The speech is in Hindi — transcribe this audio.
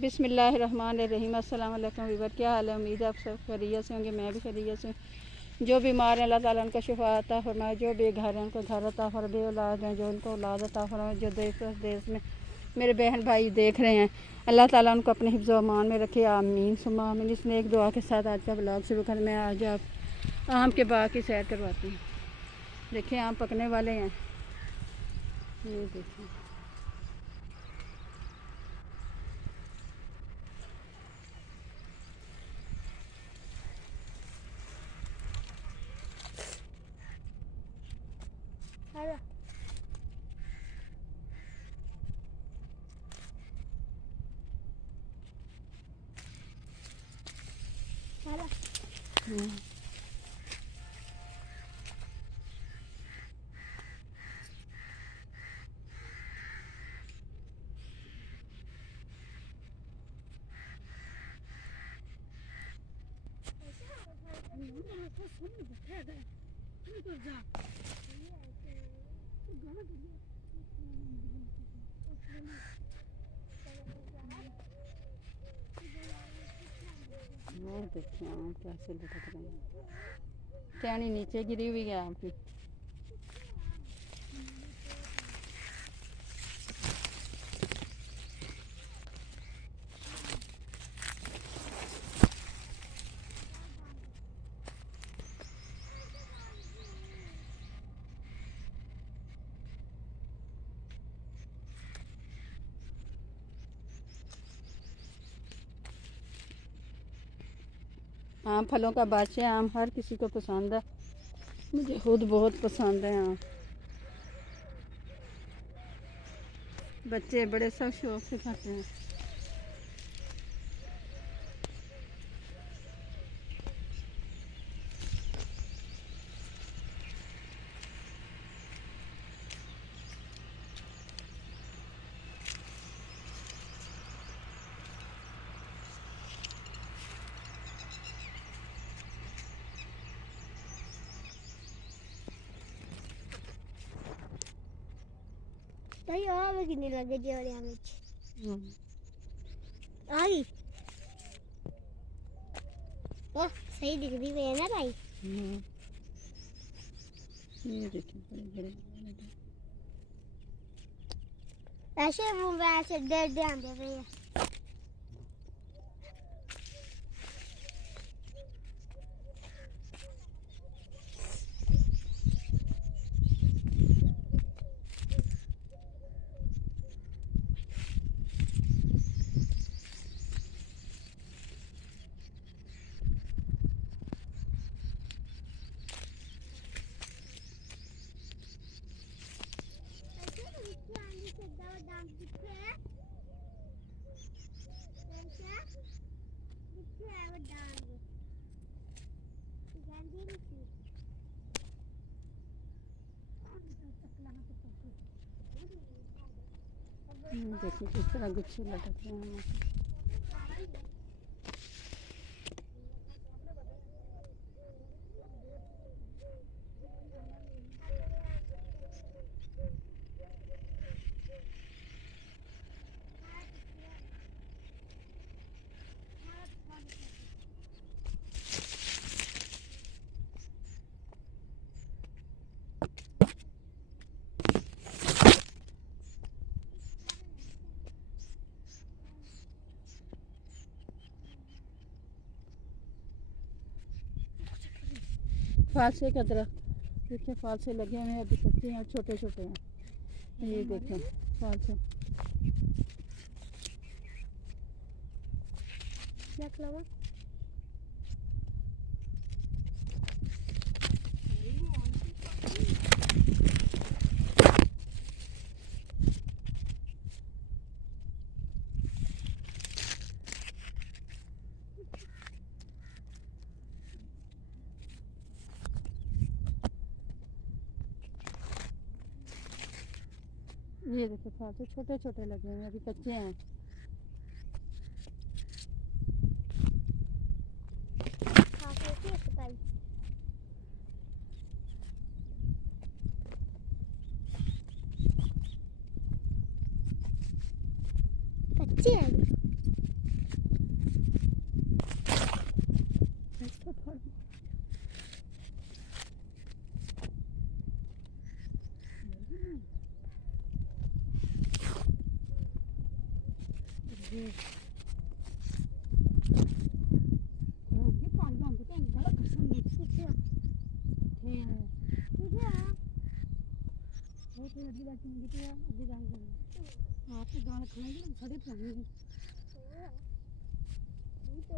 बिस्मिल्लाहिर्रहमानिर्रहीम। अस्सलाम वालेकुम वीवर, क्या हाल है? उम्मीद है आप सब खैरियत से होंगे। मैं भी खैरियत से हूँ। जो बीमार हैं अल्लाह ताला उनका शिफा अता फरमाए, जो बेघर हैं उनको घर अता फरमाए, बे औलाद हैं जो उनको औलाद अता फरमाए, जो देश में मेरे बहन भाई देख रहे हैं अल्लाह ताला उनको अपने हिफ्ज़ व अमान में रखे। आमीन सुम्मा आमीन। इसमें एक दुआ के साथ आज का ब्लॉग शुरू कर। मैं आज आप आम के बाग की सैर करवाती हूँ। देखिए आम पकने वाले हैं, ये देखिए। वो देखिए आम कैसे लटक रहे हैं, टहनी नीचे गिरी हुई है आम की। आम फलों का बादशाह, आम हर किसी को पसंद है, मुझे खुद बहुत पसंद है आम। बच्चे बड़े सब शौक से खाते हैं। भाई आवे किन्नी लगे जेड़ियां विच आई ओ सही दिखदी वे ना भाई। ये देखिए बड़े बड़े ऐसे वो वैसे डर आंदे वे। देखिए किस तरह गुच्छे लटक रहे हैं। फालसे का दरख्त देखिए, फालसे लगे हुए हैं, अभी कच्चे हैं, छोटे छोटे हैं। ये देखें फालसे। ये देखिए फालसे छोटे छोटे लगे हैं, अभी कच्चे हैं। कच्चे हैं। ये पानी लांदे ते बड़ा कसम नहीं किथे आ वो तो अभी लाती होंगी तो अभी जाएंगे आप तो दाल खाएंगे ना सारे पानी की वो तो